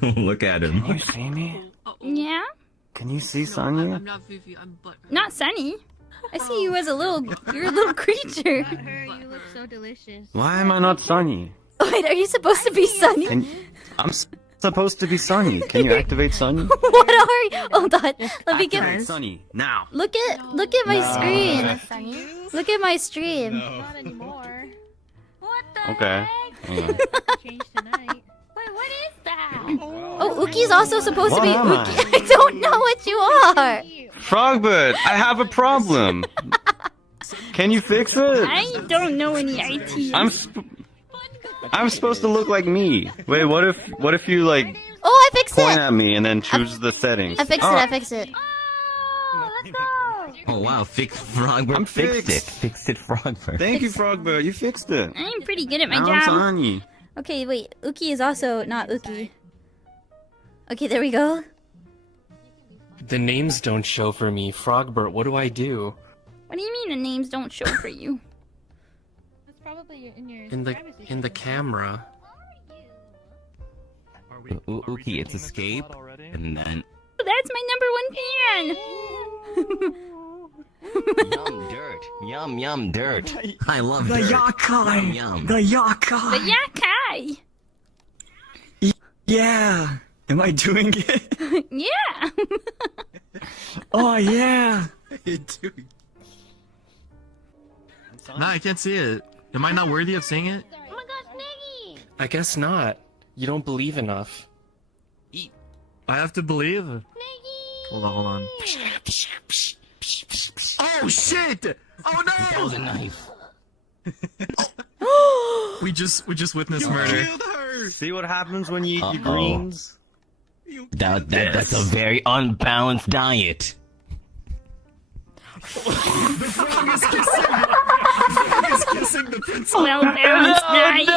Look at him. Can you see me? Yeah? Can you see Sonya? I'm not Vivi, I'm Butt. Not Sunny. I see you as a little, you're a little creature. Not her, you look so delicious. Why am I not Sunny? Wait, are you supposed to be Sunny? Supposed to be Sunny. Can you activate Sunny? What are you? Hold on. Let me get. Activate Sunny now. Look at my screen. Sunny? Look at my stream. Not anymore. What the Okay. heck? Change tonight. Wait, what is that? Oh, Uki's also supposed to What be am I? Uki. I don't know what you are. Frogbird, I have a problem. Can you fix it? I don't know any IT. I'm supposed to look like me. Wait, what if you like Oh, I fixed point it. at me and then choose the settings? I fixed it. I fixed it. Oh, let's go. Oh wow, fix Frogbird. I'm Fixed it. fixed. Fixed it, Frogbird. Thank you, Frogbird. You fixed it. I'm pretty good at my Now job. Sunny. Okay, wait. Uki is also not Uki. Okay, there we go. The names don't show for me. Frogbert, what do I do? What do you mean the names don't show for you? That's probably in your In the privacy camera. Uki, it's escape, and then That's my number one fan. yum dirt, yum dirt. I love The dirt. yakai! Yum. The The yakai! Yakai. Yeah! Am I doing it? Yeah. Oh yeah! No, I can't see it. Am I not worthy of seeing it? Oh my gosh, Niggy! I guess not. You don't believe enough. I have to believe. Niggy! Hold on. Oh shit! Oh That was a no! knife. We just witnessed murder. See what happens when you eat your Uh-oh. greens? That's a very unbalanced diet. He's kissing the princess. Well balanced diet.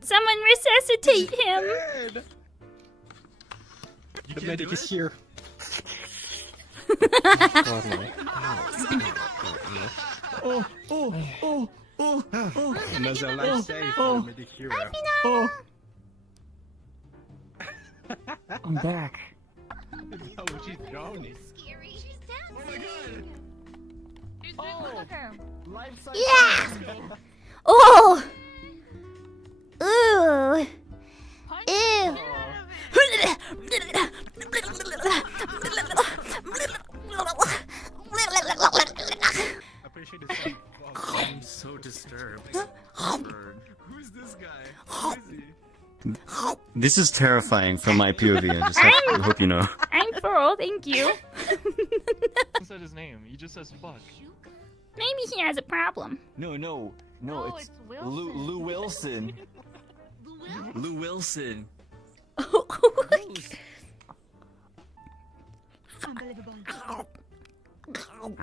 Someone resuscitate him. The medic is here. Another life saved for Medic Hero. I'm back. She's drowning. Scary. She's Oh my god! Look at her. Yeah. Oh. Ooh. Ew. I'm so disturbed. Who's this guy? Who is he? This is terrifying from my POV. I hope you know. I'm full, thank you. Who said his name? He just says fuck. Maybe he has a problem. No, Oh, it's Wilson. Lou Wilson. Lou Wilson. Unbelievable. Oh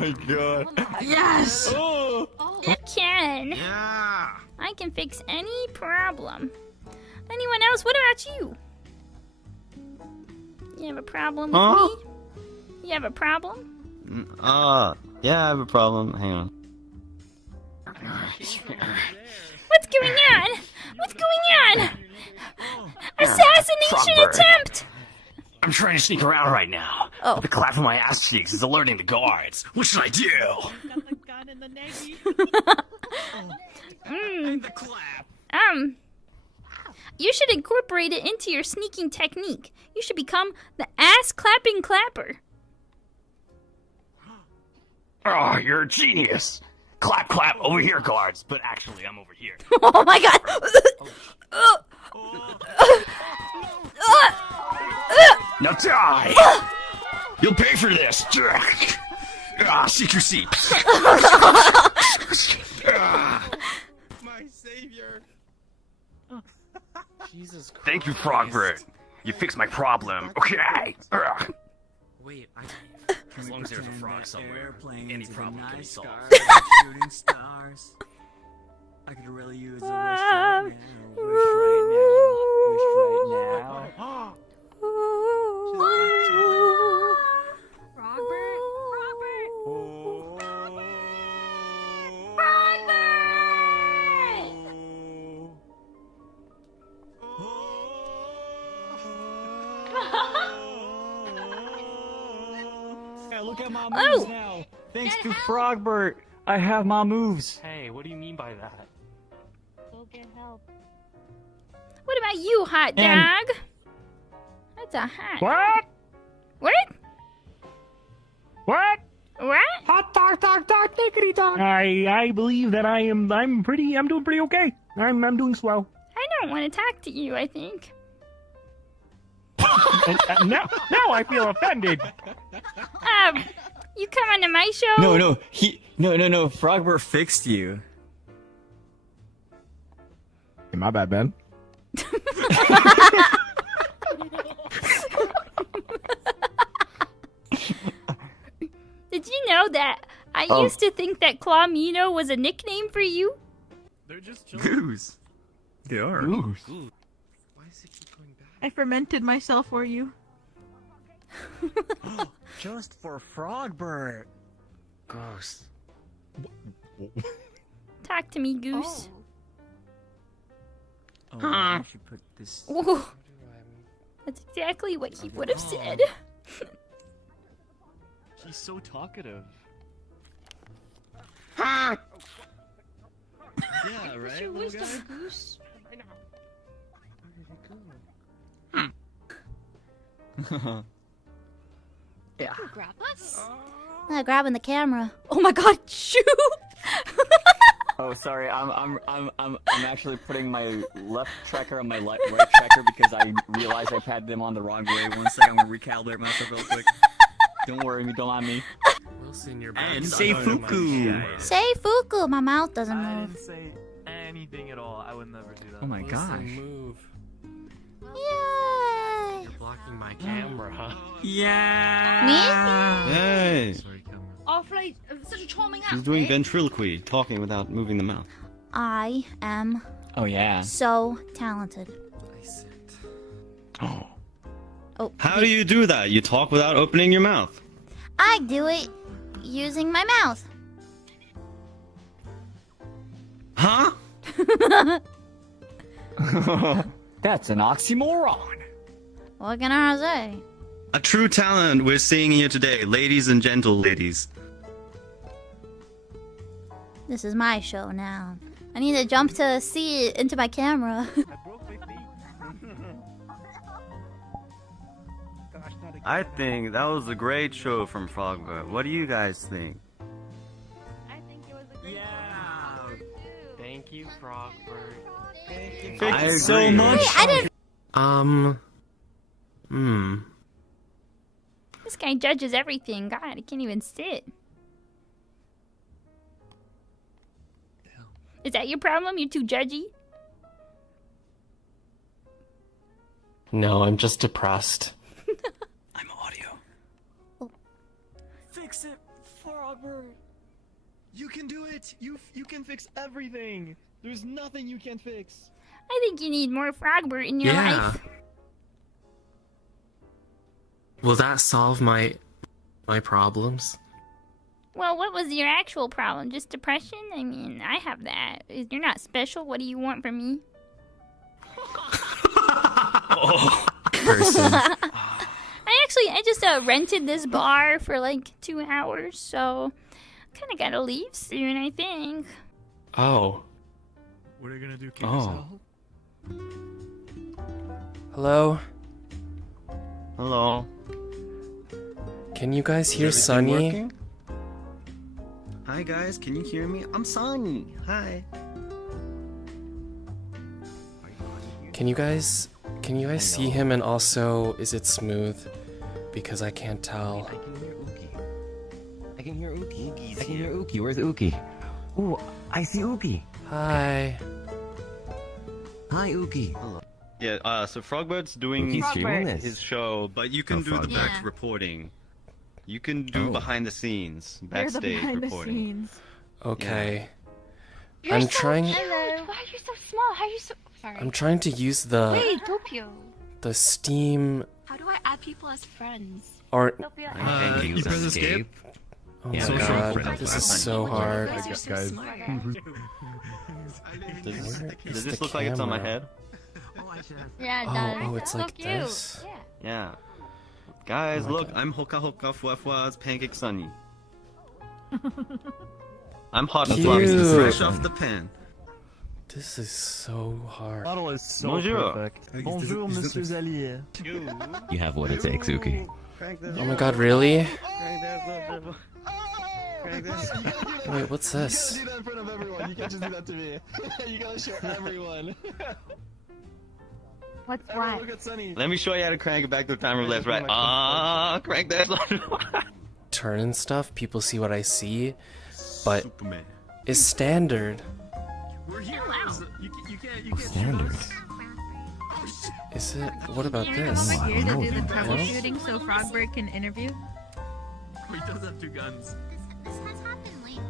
my god. Yes. Oh. You can. Yeah. I can fix any problem. Anyone else? What about you? You have a problem with Huh? me? You have a problem? Yeah, I have a problem. Hang on. What's going on? What's going on? Assassination Frogberg. attempt! I'm trying to sneak around right now. Oh. The clap of my ass cheeks is alerting the guards. What should I do? Got the gun in the Niggy. The clap. You should incorporate it into your sneaking technique. You should become the ass clapping clapper. Oh, you're a genius. Clap, clap, over here, guards. But actually, I'm over here. Oh my god! Now die! You'll pay for this! Seek your seat. My savior. Jesus Christ. Thank you, Frogbird. You fixed my problem. Okay. Wait, as long as there's a frog somewhere, any problem can be solved. Shooting stars. I could really use a wish right now. Wish right now. Robert? look at my Oh. moves now. Thanks to Frogbert, I have my moves. Hey, what do you mean by that? Go get help. What about you, hot And- dog? That's a hot. What? What? What? What? Hot dog, diggity dog. I believe that I'm doing pretty okay. I'm doing swell. I don't want to talk to you, I think. And now I feel offended. You come onto my show? No. Frogbert fixed you. Hey, my bad, Ben. Did you know that I used to think that Clawmino was a nickname for you? They're just children. Goose. They are. Why does he keep going back? I fermented myself for you. Just for Frogbert. Gross. Talk to me, Goose. Oh, I should put this. Ooh. That's exactly what he would have said. He's so talkative. Yeah, What's right, your little wisdom, guy? Goose? Yeah. Grab us? Grabbing the camera. Oh my god, shoo! Oh, sorry. I'm actually putting my left tracker on my right tracker because I realized I had them on the wrong way. One second, I'm gonna recalibrate myself real quick. Don't worry, don't mind me. Wilson, you're And back. Seifuku. Say Fuku, my mouth doesn't I move. didn't say anything at all. I would never do that. Oh my Wilson, gosh. move. Yay! You're blocking my camera. Yeah. Hey, Sorry, camera. Offlate, such a charming she's doing ventriloquy, talking without moving the mouth. I am Oh yeah. so talented. I sit. Oh. Oh, How do you do that? You talk without opening your mouth. I do it using my mouth. Huh? That's an oxymoron. What can I say? A true talent we're seeing here today, ladies and gentle ladies. This is my show now. I need to jump to see it into my camera. I broke my feet. Gosh, not again. I think that was a great show from Frogbert. What do you guys think? I think it was a great Yeah. Thank you, Frogbert. I so agree. much. Wait, I didn't. This guy judges everything. God, he can't even sit. Is that your problem? You're too judgy? No, I'm just depressed. I'm audio. Fix it, Frogbert. You can do it. You can fix everything. There's nothing you can't fix. I think you need more Frogbert in your life. Will that solve my problems? Well, what was your actual problem? Just depression? I mean, I have that. You're not special. What do you want from me? Person. I just rented this bar for like 2 hours, so kind of gotta leave soon, I think. Oh. What are you gonna do? Kill Oh. yourself? Hello? Hello. Can you guys hear Is Sunny? everything working? Hi guys, can you hear me? I'm Sunny. Hi. Can you guys see him, and also is it smooth? Because I can't tell. I can hear Uki. I can hear Uki. I can hear Uki. Where's Uki? Ooh, I see Uki. Hi. Hi, Uki. Hello. Yeah, so Frogbert's doing Uki's streaming this. his show, but you can Oh, do the Frogbert. back reporting. You can do Oh. behind the scenes, They're the backstage behind reporting. the scenes. Okay. You're I'm so trying- cute. Why are you so small? How are you so... Sorry. I'm trying to use the Wait, Topio. Steam How do I add people as friends? art. Topio, You press escape. Oh Yeah, my social god, friends. this is so hard. You guys are so guys. smart. Does, Where does is this the look like it's on my camera? head? Yeah, it Oh, does. oh, it's So like cute. this. Yeah. Yeah. Guys, look, I'm Hoka Hoka Fuafua's Pancake Sunny. I'm hot and fluffy, Cute. fresh off the pan. This is so hard. Model is so Bonjour. perfect. Bonjour, Monsieur Zalier. You have what it takes, Uki. Oh my god, really? Wait, what's this? You gotta do that in front of everyone. You can't just do that to me. You gotta show everyone. What's Everyone what? look at Sunny. Let me show you how to crank it back to the timer left, right. Crank that. Turn and stuff, people see what I see, but Superman. is standard. We're heroes. You can't Standard. Is it? What about this? Oh, Here to do the no. troubleshooting so Frogbird can interview. He does have two guns. This has happened lately,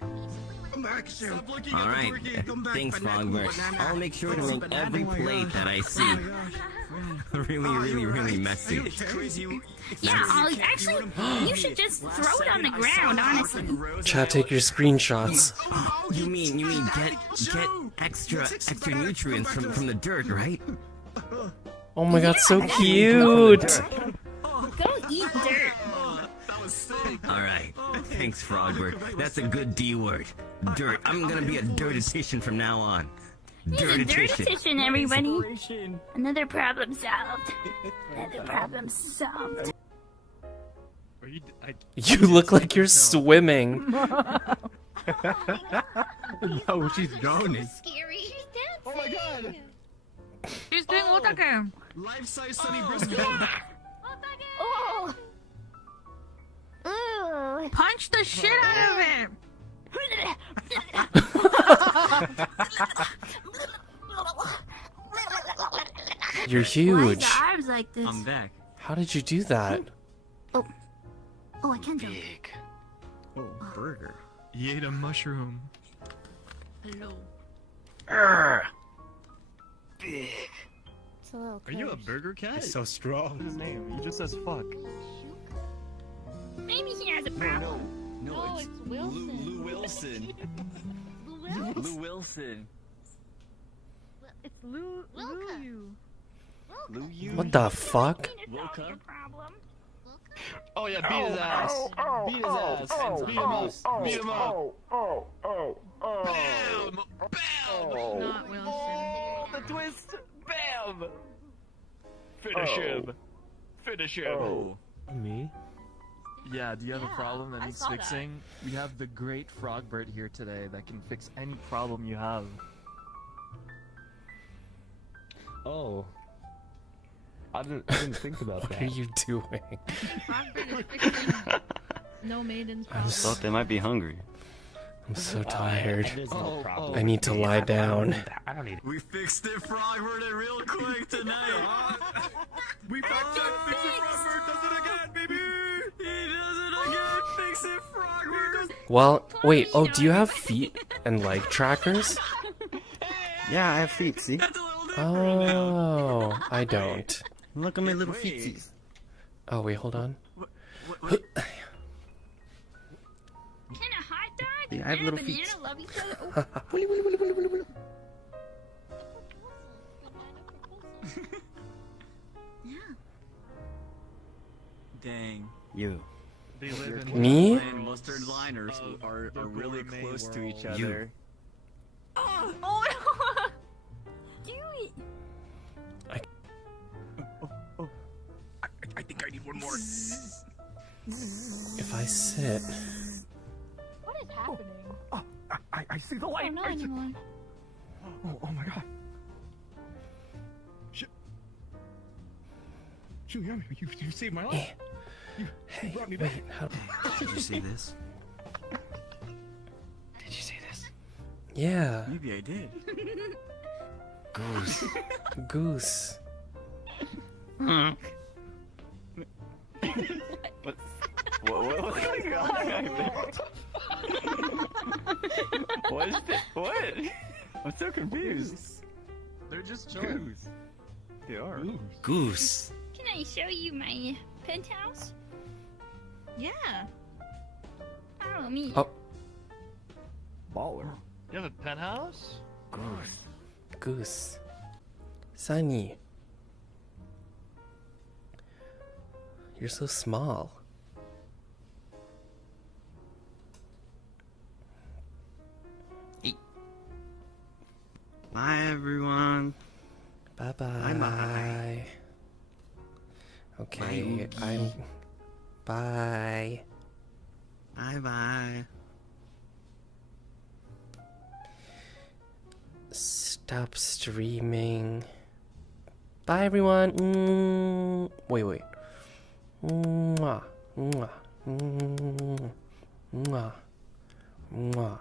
but Come back soon. Stop looking at the Alright, burger. Come back, thanks, banana, Frogbird. banana. I'll make sure to Banana, make banana. every Oh my plate gosh. that I Oh see my gosh. really, really, really messy. It's crazy. Yeah, actually, you should just throw it on the ground, honestly. Chat, take your screenshots. You mean get extra nutrients from the dirt, right? Oh my god, so cute! Go eat dirt. Alright, thanks, Frogbird. That's a good D word. Dirt. I'm gonna be a dirtitian from now on. He's a Dirtitian. dirtitian, everybody. Another problem solved. Another problem solved. Are you? You look like you're swimming. No, she's drowning. scary. Oh my god! She's doing otake. Life-size Sunny Brisket. Oh! Ooh. Punch the shit out of it. You're Why is huge. the arms like this? I'm back. How did you do that? Oh, I can jump. Oh, burger. He ate a mushroom. Hello. It's a little Are you a close. burger cat? so strong. His name. He just says fuck. Maybe he has a problem. No, it's Wilson. Lou Wilson. Lou Wilson. It's Lou. Wilka. Lou. Lou you. What the fuck? It's not your problem. Oh yeah, beat his ass. Beat his ass. Beat him up. Beat him up. Bam! Bam! Not Wilson. The twist. Bam. Finish him. Finish him. Oh. Me? Yeah, do you have a problem that I needs saw that. fixing? We have the great Frogbird here today that can fix any problem you have. Oh. I didn't think about What are you doing? Frogbird is fixing no maiden's problem. Thought they might be hungry. I'm so tired. Oh, I need to lie down. We fixed it, Frogbird, it real quick tonight. We found it. Fix it, Frogbird. Does it again, baby. He does it again. Fix it, Frogbird. Well, wait, oh, do you have feet and leg trackers? Yeah, I have feet, see? That's a little different. Oh, I don't. Look at my little Wait. feetsies. Oh, wait, hold on. Can a hot dog Yeah, I have and little a feet. banana love each other? Oh, Dang. You. They live in Me? And mustard liners are really gourmet close to each world. other. oh no! Do it. I think I need one more. If I sit. What is happening? I see the I light. don't know anymore. Oh my god. Juliana, you saved my life. Hey, brought me wait, back. how... Did you see this? Did you see this? Yeah, Maybe I did. Goose. goose. What's going on? What is this? What? I'm so confused. They're just chilling. They are. Goose. Can I show you my penthouse? Yeah. Follow me. Oh. Baller. You have a penthouse? Goose. Goose. Sunny. You're so small. Bye, everyone. Bye bye. Bye-bye. Okay, Bye, I'm. Bye. Bye-bye. Stop streaming. Bye, everyone. Wait. Mwah. Mwah. Mwah. Mwah. Mwah.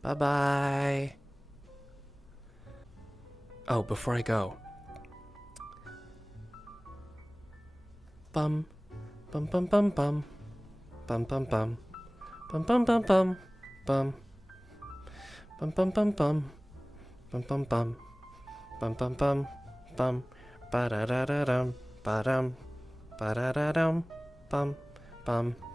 Bye bye. Oh, before I go. Bum. Bum bum bum bum. Bum bum bum. Bum bum bum bum. Bum. Bum bum bum bum. Bum bum bum. Bum bum bum. Bum. Ba da da da dum. Ba dum. Ba da da dum. Bum. Bum.